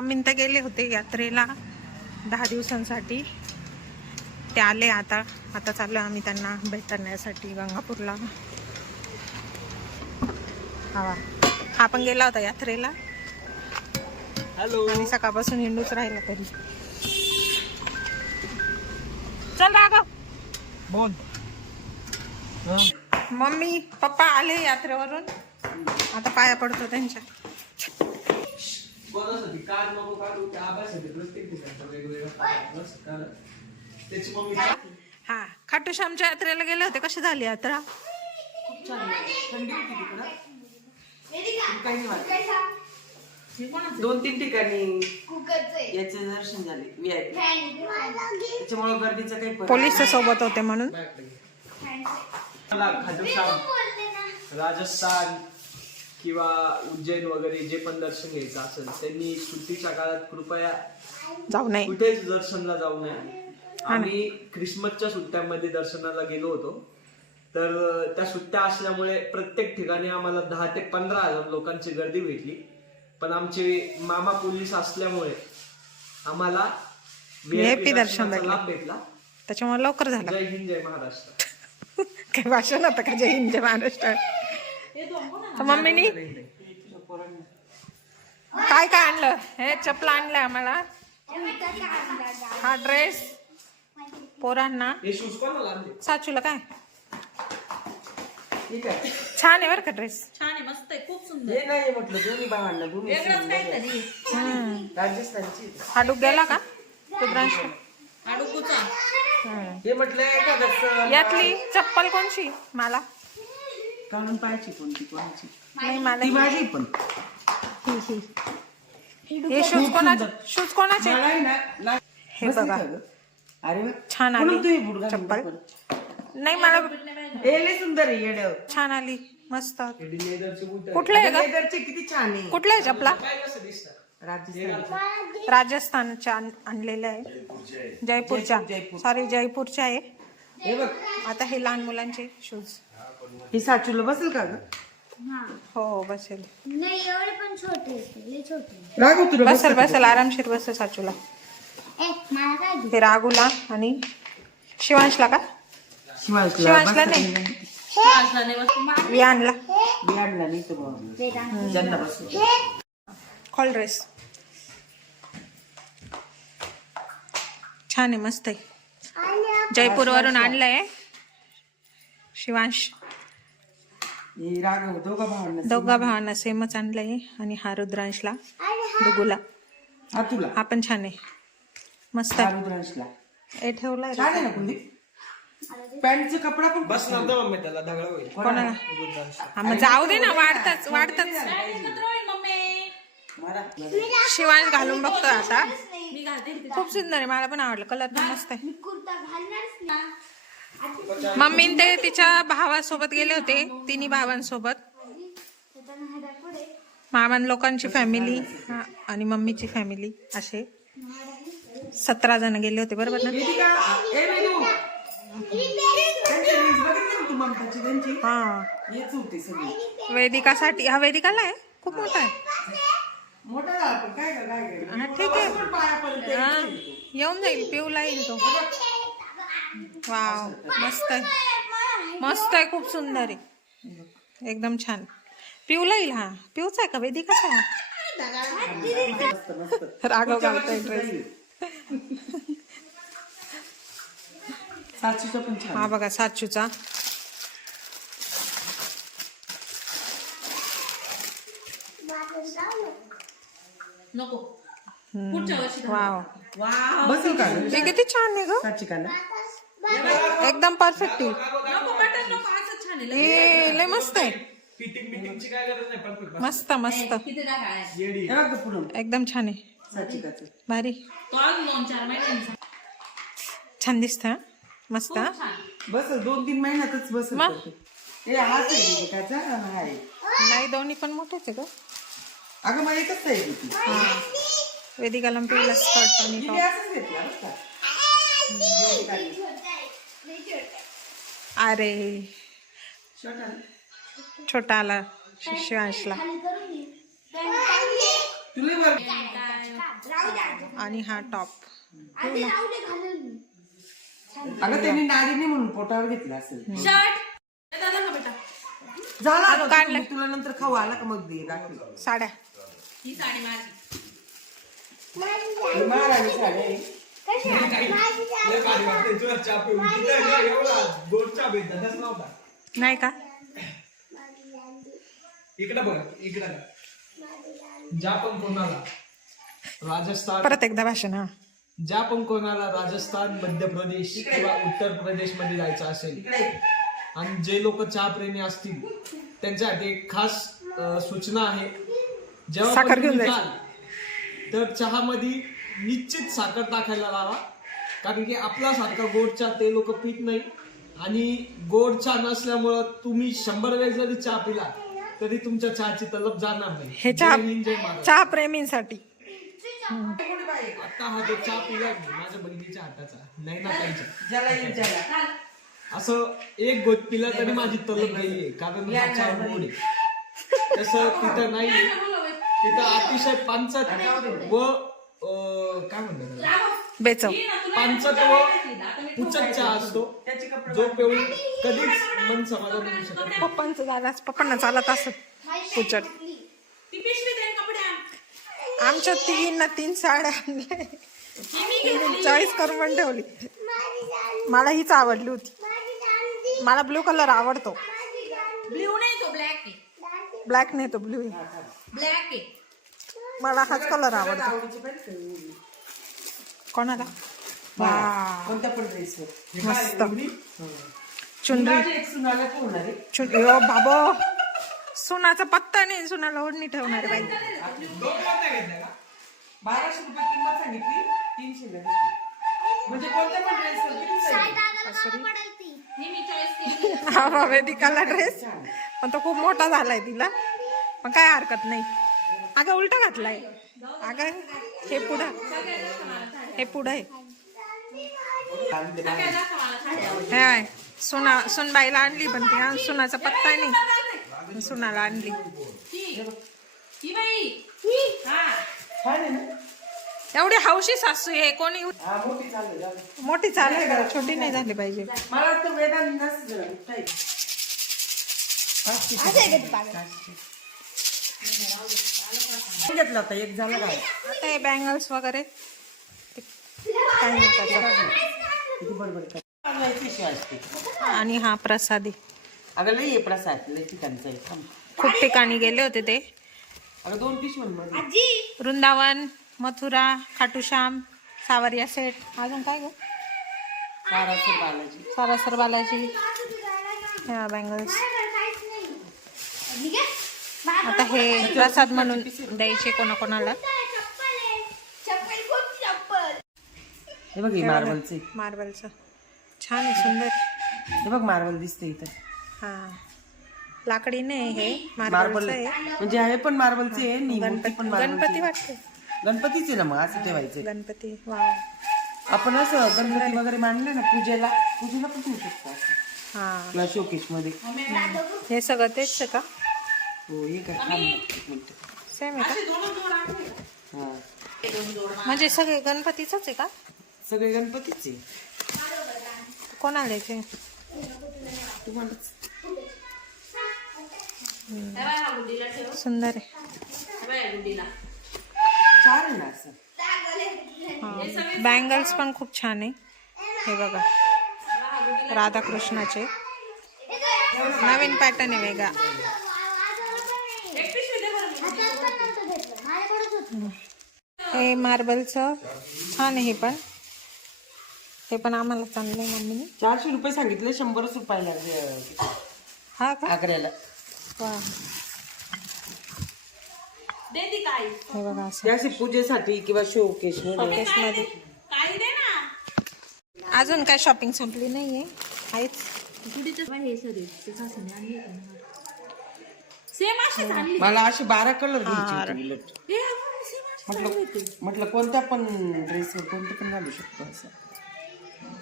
Mummy ते गेले होते यात्रेला 10 दिवसांसाठी. ते आले आता चाललो आम्ही त्यांना भेटण्यासाठी गंगापूरला. हा पण गेला होता यात्रेला. हॅलो. आणि सकाळपासून हिंडूच राहिला तरी. चल राघव बोल. मम्मी पप्पा आले यात्रेवरून, आता पाया पडतो त्यांच्या. हा, खाटू श्यामच्या यात्रेला गेले होते. कशी झाली यात्रा? खूप छान. थंडी होती तिकडं. 2-3 ठिकाणी याचे दर्शन झाले VIP. त्याच्यामुळे गर्दीचं काही पोलीस सोबत होते म्हणून. राजस्थान किंवा उज्जैन वगैरे जे पण दर्शन घ्यायचं असेल त्यांनी सुट्टीच्या काळात कृपया जाऊ नये, कुठेच दर्शनला जाऊ नये. आम्ही ख्रिसमसच्या सुट्ट्यांमध्ये दर्शनाला गेलो होतो. तर त्या सुट्ट्या असल्यामुळे प्रत्येक ठिकाणी आम्हाला 10 ते 15 हजार लोकांची गर्दी भेटली. पण आमचे मामा पोलीस असल्यामुळे आम्हाला VIP दर्शन लाभ भेटला. त्याच्यामुळे लवकर झाला. जय हिंद, जय महाराष्ट्र. काही भाषण होतं का जय हिंद जय महाराष्ट्र? मम्मीनी काय काय आणलं? हे चप्पल आणलं आम्हाला, हा ड्रेस पोरांना, हे शूज कोणाला आणले? साचूला काय ठीक आहे. छान आहे बरं का ड्रेस. छान आहे, मस्त आहे, खूप सुंदर. हे नाही म्हटलं दोन्ही भावांना दोन्ही वेगळंच काहीतरी. राजस्थानची. हाडूक गेला का रुद्रांश? आडूकुचा. हे म्हटलं एखादं यातली चप्पल कोणची? मला काढून पाहायची कोणती कोणाची. नाही, मला ती माझी पण. हे शूज कोणाचे? शूज कोणाचे? मला आहे ना हे बघा, अरे वा, छान म्हणून आली तू हे बूट घालून चप्पल. दाखव. नाही, मला हे लय सुंदर आहे येडं. छान आली, मस्त. लेदरचे बूट. कुठलं आहे का? लेदरचे किती छान आहे. कुठलं आहे चपला? राजस्थान. राजस्थानच्या आणलेल्या आहे, जयपूरच्या. सॉरी, जयपूरच्या आहे. हे बघ, आता हे लहान मुलांचे शूज. हे साचूला बसेल का ग? हो बसेल. नाही एवढे पण छोटे आहेत, लय छोटे. राघव तुला बसेल बसेल, आरामशीर बसेल साचूला. मला काय दे? हे रागूला आणि शिवांशला का? शिवांशला नाही, विहानला. बियाणला नाही तर ज्यांना बसेल. कॉल ड्रेस छान आहे, मस्त आहे. जयपूर वरून आणलंय शिवांश. हे राघव दोघा भावांना सेमच आणलंय. आणि हा रुद्रांशला, डुगूला. हा तुला हा पण छान आहे, मस्त आहे. रुद्रांशला हे ठेवलंय छान आहे ना कुलदीप. पॅन्टचा कपडा पण बस नव्हता मम्मी त्याला दगड होईल. कोणाला? हा मग जाऊ दे ना, वाढतच वाढतच. शिवांश घालून बघतो आता. मी घालते. खूप सुंदर आहे, मला पण आवडलं. कलर पण मस्त आहे. कुर्ता घालणारच ना. मम्मी ते तिच्या भावासोबत गेले होते, तिन्ही भावांसोबत. मामान लोकांची फॅमिली आणि मम्मीची फॅमिली, असे 17 जण गेले होते, बरोबर ना? हा, वेदिकासाठी. हा वेदिकाला आहे, खूप मोठा आहे. हा ठीक आहे, हा येऊन जाईल, पिऊला येईल तो. वाव, मस्त आहे, मस्त आहे, खूप सुंदर आहे, एकदम छान. पिऊला येईल. हा पिऊचा आहे का वेदिकाचा आहे? राघव घालतोय ड्रेस. हा बघा साचूचा. नको, पुढच्या वर्षी घाल. वाव, बसेल का हे किती छान आहे ग, साची का ना? एकदम परफेक्ट. नको बटन नको, असं छान आहे. हे लय मस्त आहे, फिटिंगची काय गरज नाही. परफेक्ट मस्त मस्त, किती जागा आहे? येडी आहे पुढं एकदम छान आहे, साची काचं. भारी. तो अजून 2-4 महिन्यांनी छान दिसत, मस्त. हा? बसेल 2-3 महिन्यातच बसेल. मग? हे हाच आहे त्याचा आहे. नाही, दोन्ही पण मोठेच आहे ग. अगं मला एकच आहे ती. वेदिकाला पिऊला स्कर्ट आणि मी टॉप. असंच घेतला बरं का. अरे छोटा छोटा आला शिवांशला. आणि हा टॉप. अगं त्यांनी नारीने म्हणून पोटावर घेतला असेल. शर्ट दादा का बेटा झाला अगं, अगं, काढलं. मी तुला नंतर खाऊ आला का मग दे दाखव. साड्या. ही साडी माझी ही महाराणी साडी आहे. लय भारी वाटते तुला चहा पिऊन. तिथं ना एवढा गोड चहा भेटतच नव्हता. नाही का? इकडं बघ, इकडं बघ. ज्या पण कोणाला राजस्थान, परत एकदा भाषण. हा. ज्या पण कोणाला राजस्थान, मध्य प्रदेश किंवा उत्तर प्रदेश मध्ये जायचं असेल इकडे आणि जे लोक चहा प्रेमी असतील त्यांच्यासाठी एक खास सूचना आहे. जेव्हा साखर पण घेऊन तुम्ही जायचं. जाल तर चहामध्ये निश्चित साखर टाकायला लावा, कारण की आपल्यासारखा गोड चहा ते लोक पित नाही. आणि गोड चहा नसल्यामुळं तुम्ही 100 वेळेस जरी चहा पिला तरी तुमच्या चहाची तलप जाणार नाही. हे चहा जय हिंद, जय महाराष्ट्र. चहा प्रेमींसाठी. आता हा जो चहा पिला माझ्या बहिणीच्या हाताचा नाही ना पाहिजे. ज्याला येईल ज्याला. असं एक गोट पिला तरी माझी तलप नाहीये, कारण हा चहा गोड आहे. तसं तिथं नाहीये. तिथं अतिशय पानसट व काय म्हणतात त्याला? बेचव. पानसट व पुचक चहा असतो, जो पिऊन कधीच मन समाधान होऊ शकत नाही. पप्पांचं दादाच पप्पांना चालत असत पुचट. ती पिशवी दे कपडे आण. आमच्या तिघींना 3 साड्या आणल्या. चॉईस करून पण ठेवली. मला हीच आवडली होती. मला ब्लू कलर आवडतो. ब्ल्यू नाही तो ब्लॅक आहे. ब्लॅक नाही तो ब्लू आहे. ब्लॅक आहे. मला हाच कलर आवडतो. कोणाला? वा, कोणत्या पण ड्रेसवर मस्त. चुनरी. एक सुनाला ठेवणार आहे. यो बाबो, सुनाचा पत्ता नाही. सुनाला ओढणी ठेवणार बाई. 1200 रुपये किंमत सांगितली, 300 ला घेतली. म्हणजे कोणत्या पण ड्रेसवर ही मी चॉईस केली. हा बा, वेदिकाला ड्रेस पण तो खूप मोठा झालाय तिला, पण काय हरकत नाही. अगं उलटा घातलाय. अगं हे पुढं, हे पुढं आहे. हे सुनबाईला आणली, पण ती सुनाचा पत्ता नाही. सुनाला आणली. ही बाई हा छान आहे ना. एवढी हौशी सासू आहे कोणी. हा, मोठी झालं. मोठी चालेल का, छोटी नाही झाली पाहिजे. मला वाटतं वेदांत घेतला होता एक झाला का. आता हे बँगल्स वगैरे ते काय म्हणतात. बडबड कर. असते. आणि हा प्रसादी. अगं लई आहे प्रसाद, लई ठिकाणचं आहे. थांब. खूप ठिकाणी गेले होते ते. अगं 2 पिशव्या मध्ये. वृंदावन, मथुरा, खाटूश्याम, सावरिया सेट. अजून काय ग? सारासर बालाजी. ह्या बँगल्स. आता हे प्रसाद म्हणून द्यायचे कोणाकोणाला. हे बघ, मार्बलचे. मार्बलचं छान आहे, सुंदर. हे बघ मार्बल दिसते इथं. हा, लाकडी नाही हे, मार्बल मार्बलचं आहे. म्हणजे आहे पण मार्बलचे आहे. मूर्ती पण गणपती मार्बलची. वाटते. गणपतीचे ना, मग असं ठेवायचे. गणपती. वाव. आपण असं गणपती वगैरे मानले ना, पूजेला पण ठेवू शकतो असं. हा, किंवा शोकेश मध्ये. हे सगळं तेच आहे का? हो, हे काय थांब एक मिनिट. सेम आहे का? हा, म्हणजे सगळे गणपतीच आहे का? सगळे गणपतीचे. कोणाला द्यायचे? तुम्हालाच. सुंदर आहे. छान आहे ना असं. बँगल्स पण खूप छान आहे. हे बघा, राधाकृष्णाचे नवीन पॅटर्न आहे वेगळा. हे मार्बलचं छान आहे. हे पण आम्हाला चांगलं आहे. मम्मीने 400 रुपये सांगितले, 100 रुपयाला हा का? आग्र्याला. वा, दे ती काय हे बघा असं ते असे पूजेसाठी किंवा शोकेश मध्ये. मध्ये. काय दे ना. अजून काय शॉपिंग संपली नाहीये, आहेच. हे सरी सेम अशीच आणली. मला असे 12 कलर घ्यायचे होते उलट. हे अगं, सेम अशीच म्हटलं कोणत्या पण ड्रेसवर कोणतं पण घालू शकतो असं.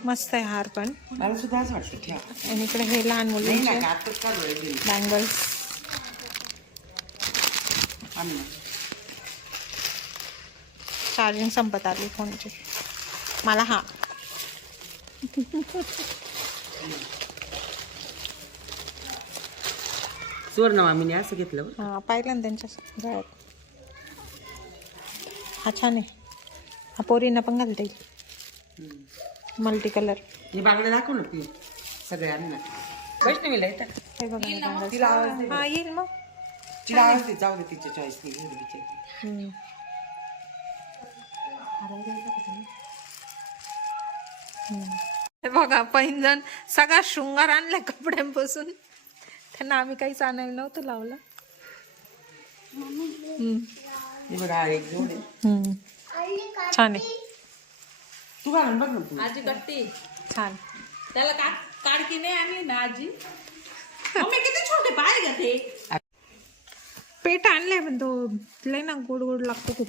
मस्त आहे हार पण. मला सुद्धा असं वाटतं ठेवा. आणि इकडे हे लहान नाही मुलींचे ना, आताच काढू राहिली. बँगल्स. आण ना. चार्जिंग संपत आली फोनची. मला हा सुवर्ण मामीने असं घेतलं. हा पाहिलं ना त्यांच्या गळ्यात. हा छान आहे. हा पोरींना पण घालता येईल. Multi colour. हे बांगडे दाखव ना ती सगळ्यांना. वैष्णवीला येतात. हे बघा हे बांगड्या. तिला आवाज दे. हा येईल मग. तिला आवाज दे, जाऊ दे तिच्या चॉईस नाही घेऊ दे. हम्म. हे बघा पैंजण सगळा शृंगार आणलाय कपड्यांपासून. त्यांना आम्ही काहीच आणायला नव्हतं लावलं. हे बघा हा एक जोड आहे. छान आहे. तू घालून बघ ना तू. आजी कट्टी छान. त्याला काडकी नाही आणली ना आजी. मम्मी किती छोटे पाय का ते. पेट आणलाय पण तो लय ना गोड गोड लागतो खूप.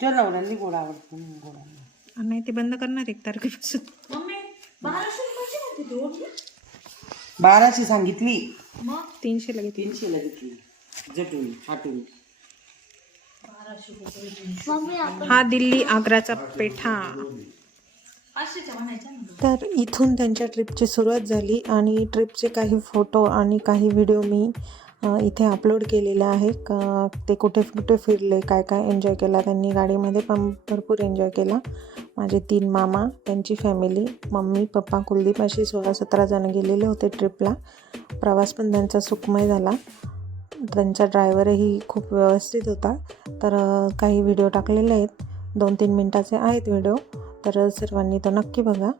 तुला लावला गोड आवडतो गोड. नाही ते बंद करणार 1 तारखेपासून. मम्मी 1200 रुपयाची होती ती ओढली. 1200 सांगितली. मग 300 ला घेतली. 300 ला घेतली. जटून हाटून. हा दिल्ली आग्राचा पेठा. 500च्या म्हणायच्या ना. तर इथून त्यांच्या ट्रिपची सुरुवात झाली आणि ट्रिपचे काही फोटो आणि काही व्हिडिओ मी इथे अपलोड केलेले आहे. ते कुठे कुठे फिरले, काय काय एन्जॉय केला त्यांनी. गाडीमध्ये पण भरपूर एन्जॉय केला. माझे 3 मामा, त्यांची फॅमिली, मम्मी पप्पा कुलदीप अशी 16-17 जण गेलेले होते ट्रिपला. प्रवास पण त्यांचा सुखमय झाला. त्यांचा ड्रायव्हरही खूप व्यवस्थित होता. तर काही व्हिडिओ टाकलेले आहेत. 2-3 मिनटाचे आहेत व्हिडिओ. तर सर्वांनी तो नक्की बघा.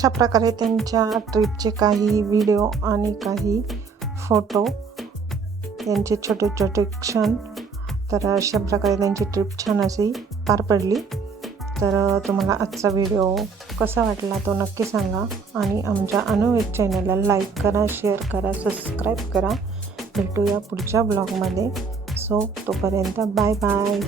अशा प्रकारे त्यांच्या ट्रिपचे काही व्हिडिओ आणि काही फोटो, यांचे छोटे छोटे क्षण. तर अशा प्रकारे त्यांची ट्रिप छान अशी पार पडली. तर तुम्हाला आजचा व्हिडिओ कसा वाटला तो नक्की सांगा आणि आमच्या अनुवेद चॅनलला लाईक करा, शेअर करा, सबस्क्राईब करा. भेटूया पुढच्या ब्लॉगमध्ये. सो तोपर्यंत बाय बाय.